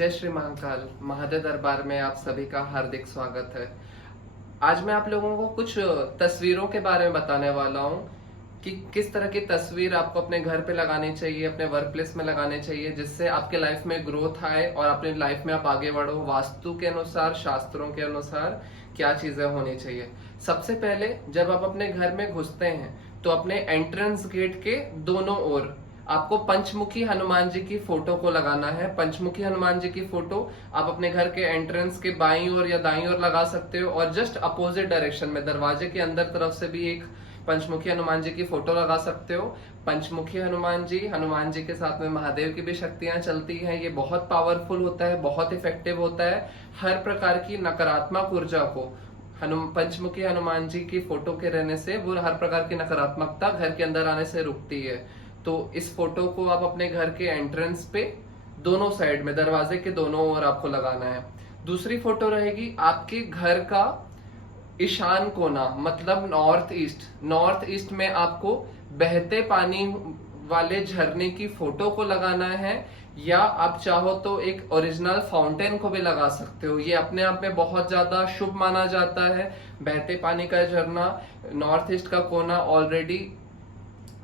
जय श्री महाकाल। महादेव दरबार में आप सभी का हार्दिक स्वागत है। आज मैं आप लोगों को कुछ तस्वीरों के बारे में बताने वाला हूँ कि किस तरह की तस्वीर आपको अपने घर पे लगानी चाहिए, अपने वर्क प्लेस में लगानी चाहिए, जिससे आपके लाइफ में ग्रोथ आए और अपनी लाइफ में आप आगे बढ़ो। वास्तु के अनुसार, शास्त्रों के अनुसार क्या चीजें होनी चाहिए। सबसे पहले जब आप अपने घर में घुसते हैं तो अपने एंट्रेंस गेट के दोनों ओर आपको पंचमुखी हनुमान जी की फोटो को लगाना है। पंचमुखी हनुमान जी की फोटो आप अपने घर के एंट्रेंस के बाईं ओर या दाईं ओर लगा सकते हो और जस्ट अपोजिट डायरेक्शन में दरवाजे के अंदर तरफ से भी एक पंचमुखी हनुमान जी की फोटो लगा सकते हो। पंचमुखी हनुमान जी के साथ में महादेव की भी शक्तियां चलती हैं। ये बहुत पावरफुल होता है, बहुत इफेक्टिव होता है। हर प्रकार की नकारात्मक ऊर्जा को पंचमुखी हनुमान जी की फोटो के रहने से, वो हर प्रकार की नकारात्मकता घर के अंदर आने से रुकती है। तो इस फोटो को आप अपने घर के एंट्रेंस पे दोनों साइड में, दरवाजे के दोनों ओर आपको लगाना है। दूसरी फोटो रहेगी आपके घर का ईशान कोना, मतलब नॉर्थ ईस्ट। नॉर्थ ईस्ट में आपको बहते पानी वाले झरने की फोटो को लगाना है, या आप चाहो तो एक ओरिजिनल फाउंटेन को भी लगा सकते हो। ये अपने आप में बहुत ज्यादा शुभ माना जाता है। बहते पानी का झरना, नॉर्थ ईस्ट का कोना ऑलरेडी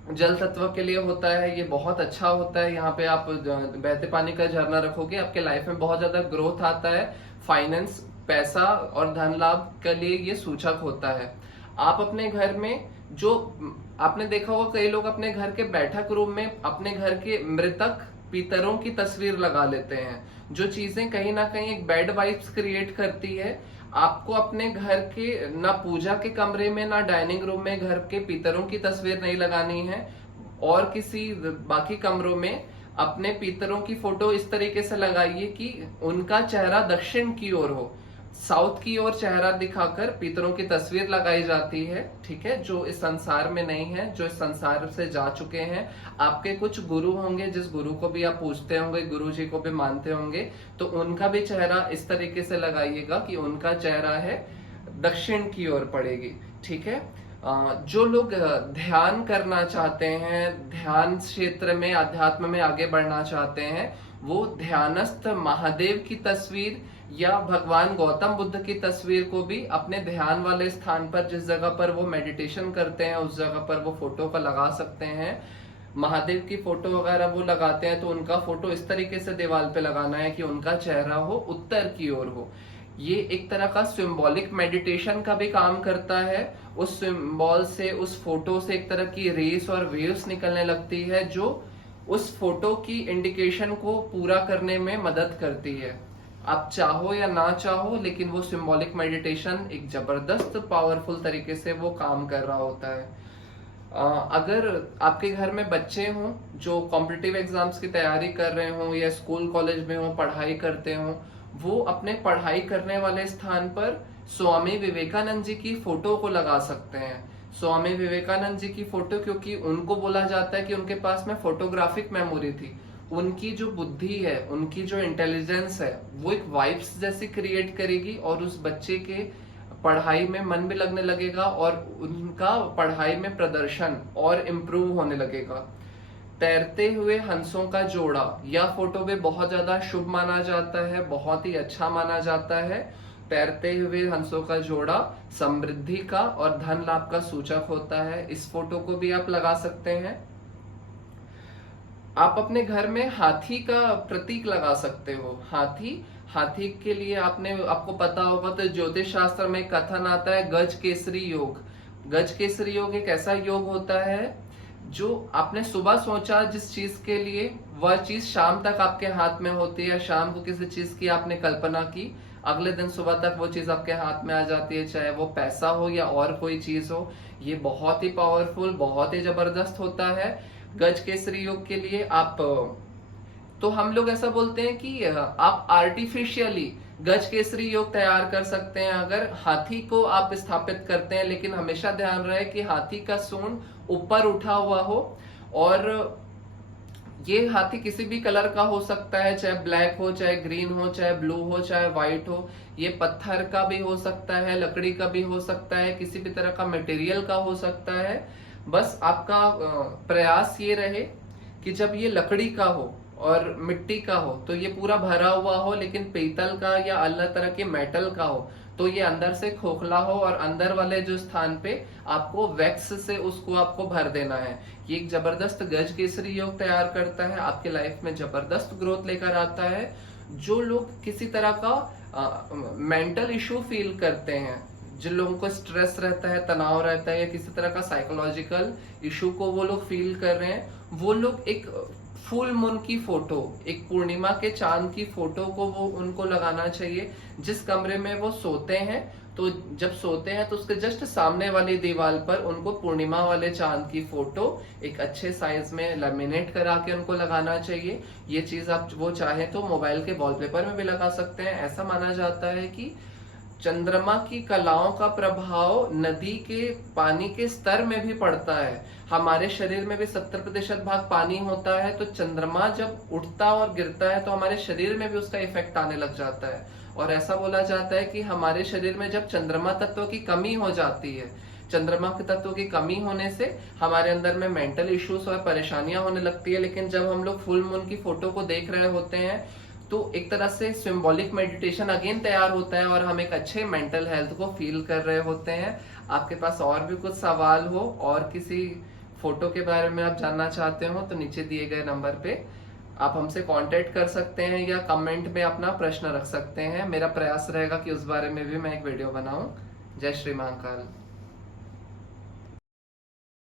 जल तत्व के लिए होता है, ये बहुत अच्छा होता है। यहाँ पे आप बहते पानी का झरना रखोगे, आपके लाइफ में बहुत ज्यादा ग्रोथ आता है। फाइनेंस, पैसा और धन लाभ के लिए ये सूचक होता है। आप अपने घर में, जो आपने देखा होगा कई लोग अपने घर के बैठक रूम में अपने घर के मृतक पितरों की तस्वीर लगा लेते हैं, जो चीजें कहीं ना कहीं एक बैड वाइब्स क्रिएट करती है। आपको अपने घर के ना पूजा के कमरे में, ना डाइनिंग रूम में घर के पितरों की तस्वीर नहीं लगानी है, और किसी बाकी कमरों में अपने पितरों की फोटो इस तरीके से लगाइए कि उनका चेहरा दक्षिण की ओर हो। साउथ की ओर चेहरा दिखाकर पितरों की तस्वीर लगाई जाती है, ठीक है। जो इस संसार में नहीं है, जो इस संसार से जा चुके हैं। आपके कुछ गुरु होंगे, जिस गुरु को भी आप पूजते होंगे, गुरु जी को भी मानते होंगे, तो उनका भी चेहरा इस तरीके से लगाइएगा कि उनका चेहरा है दक्षिण की ओर पड़ेगी, ठीक है। जो लोग ध्यान करना चाहते हैं, ध्यान क्षेत्र में, अध्यात्म में आगे बढ़ना चाहते हैं, वो ध्यानस्थ महादेव की तस्वीर या भगवान गौतम बुद्ध की तस्वीर को भी अपने ध्यान वाले स्थान पर, जिस जगह पर वो मेडिटेशन करते हैं, उस जगह पर वो फोटो का लगा सकते हैं। महादेव की फोटो वगैरह वो लगाते हैं तो उनका फोटो इस तरीके से दीवार पे लगाना है कि उनका चेहरा हो उत्तर की ओर हो। ये एक तरह का सिंबॉलिक मेडिटेशन का भी काम करता है। उस सिंबल से, उस फोटो से एक तरह की रेस और वेव्स निकलने लगती है, जो उस फोटो की इंडिकेशन को पूरा करने में मदद करती है। आप चाहो या ना चाहो, लेकिन वो सिंबॉलिक मेडिटेशन एक जबरदस्त पावरफुल तरीके से वो काम कर रहा होता है। अगर आपके घर में बच्चे हों जो कॉम्पिटिटिव एग्जाम्स की तैयारी कर रहे हों या स्कूल कॉलेज में हो, पढ़ाई करते हों, वो अपने पढ़ाई करने वाले स्थान पर स्वामी विवेकानंद जी की फोटो को लगा सकते हैं। स्वामी विवेकानंद जी की फोटो, क्योंकि उनको बोला जाता है कि उनके पास में फोटोग्राफिक मेमोरी थी। उनकी जो बुद्धि है, उनकी जो इंटेलिजेंस है, वो एक वाइब्स जैसी क्रिएट करेगी और उस बच्चे के पढ़ाई में मन भी लगने लगेगा और उनका पढ़ाई में प्रदर्शन और इम्प्रूव होने लगेगा। तैरते हुए हंसों का जोड़ा, यह फोटो भी बहुत ज्यादा शुभ माना जाता है, बहुत ही अच्छा माना जाता है। तैरते हुए हंसों का जोड़ा समृद्धि का और धन लाभ का सूचक होता है। इस फोटो को भी आप लगा सकते हैं। आप अपने घर में हाथी का प्रतीक लगा सकते हो। हाथी के लिए आपको पता होगा तो ज्योतिष शास्त्र में कथन आता है गज केसरी योग। गज केसरी योग एक ऐसा योग होता है जो आपने सुबह सोचा जिस चीज के लिए, वह चीज शाम तक आपके हाथ में होती है। शाम को किसी चीज की आपने कल्पना की, अगले दिन सुबह तक वो चीज आपके हाथ में आ जाती है, चाहे वो पैसा हो या और कोई चीज हो। ये बहुत ही पावरफुल, बहुत ही जबरदस्त होता है। गज केसरी योग के लिए आप, तो हम लोग ऐसा बोलते हैं कि आप आर्टिफिशियली गज केसरी योग तैयार कर सकते हैं अगर हाथी को आप स्थापित करते हैं, लेकिन हमेशा ध्यान रहे कि हाथी का सूंड ऊपर उठा हुआ हो। और ये हाथी किसी भी कलर का हो सकता है, चाहे ब्लैक हो, चाहे ग्रीन हो, चाहे ब्लू हो, चाहे व्हाइट हो। ये पत्थर का भी हो सकता है, लकड़ी का भी हो सकता है, किसी भी तरह का मटेरियल का हो सकता है। बस आपका प्रयास ये रहे कि जब ये लकड़ी का हो और मिट्टी का हो तो ये पूरा भरा हुआ हो, लेकिन पीतल का या अलग तरह के मेटल का हो तो ये अंदर से खोखला हो और अंदर वाले जो स्थान पे आपको वैक्स से उसको आपको भर देना है। ये एक जबरदस्त गज केसरी योग तैयार करता है, आपके लाइफ में जबरदस्त ग्रोथ लेकर आता है। जो लोग किसी तरह का मेंटल इशू फील करते हैं, जिन लोगों को स्ट्रेस रहता है, तनाव रहता है या किसी तरह का साइकोलॉजिकल इशू को वो लोग फील कर रहे हैं, वो लोग एक फुल मून की फोटो, एक पूर्णिमा के चांद की फोटो को वो उनको लगाना चाहिए। जिस कमरे में वो सोते हैं तो जब सोते हैं तो उसके जस्ट सामने वाली दीवार पर उनको पूर्णिमा वाले चांद की फोटो एक अच्छे साइज में लेमिनेट करा के उनको लगाना चाहिए। ये चीज आप वो चाहे तो मोबाइल के वॉलपेपर में भी लगा सकते हैं। ऐसा माना जाता है कि चंद्रमा की कलाओं का प्रभाव नदी के पानी के स्तर में भी पड़ता है। हमारे शरीर में भी 70% भाग पानी होता है, तो चंद्रमा जब उठता और गिरता है तो हमारे शरीर में भी उसका इफेक्ट आने लग जाता है। और ऐसा बोला जाता है कि हमारे शरीर में जब चंद्रमा तत्व की कमी हो जाती है, चंद्रमा के तत्व की कमी होने से हमारे अंदर में मेंटल इश्यूज और परेशानियां होने लगती है। लेकिन जब हम लोग फुल मून की फोटो को देख रहे होते हैं तो एक तरह से सिंबॉलिक मेडिटेशन अगेन तैयार होता है और हम एक अच्छे मेंटल हेल्थ को फील कर रहे होते हैं। आपके पास और भी कुछ सवाल हो और किसी फोटो के बारे में आप जानना चाहते हो तो नीचे दिए गए नंबर पे आप हमसे कांटेक्ट कर सकते हैं या कमेंट में अपना प्रश्न रख सकते हैं। मेरा प्रयास रहेगा कि उस बारे में भी मैं एक वीडियो बनाऊं। जय श्री महाकाल।